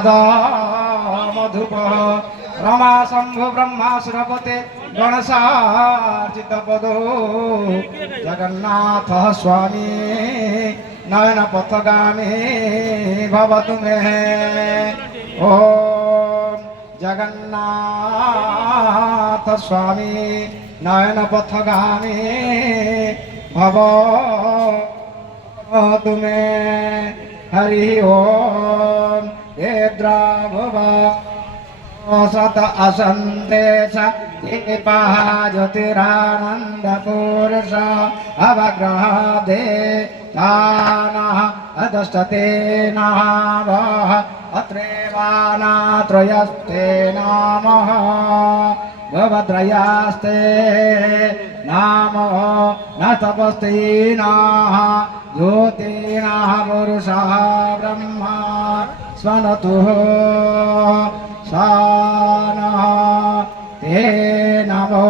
मधुप रमा शंभु ब्रह्मासुरपते गणसार्चितपदो जगन्नाथ स्वामी नयन पथगामी भवतु मे। ओम जगन्नाथ स्वामी नयन पथगामी भवतु मे। हरि ओम द्राभवा सत असंदेश दीपः ज्योतिरानंद पुरुष अवग्रह दे तानः अदष्टते नावः अत्रेवानात्रयस्ते नामः भवद्रयास्ते नामः न तपस्तीनाः ज्योतिनाः पुरुषः ब्रह्मा स्वनतु सानः ते नमो।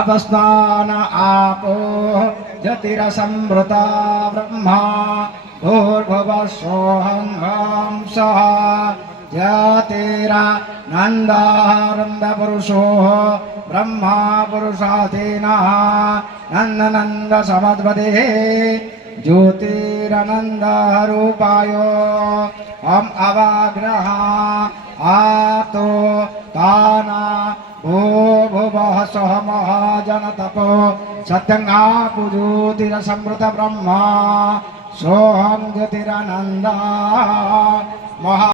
अपस्नान आपो ज्योतिरसंवृता ब्रह्मा भूर्भुवः सोऽहं हंसः ज्योतिरानन्दानन्दपुरुषो ब्रह्मा पुरुषाधीनः नन्दनन्द समद्वदेः ज्योतिरनन्दरूपाय हम अवाग्रह आतो ताना भूभुवः सह महाजनतपो सत्यङ्गापु ज्योतिरसंवृत ब्रह्मा सोऽहं ज्योतिरानन्द महा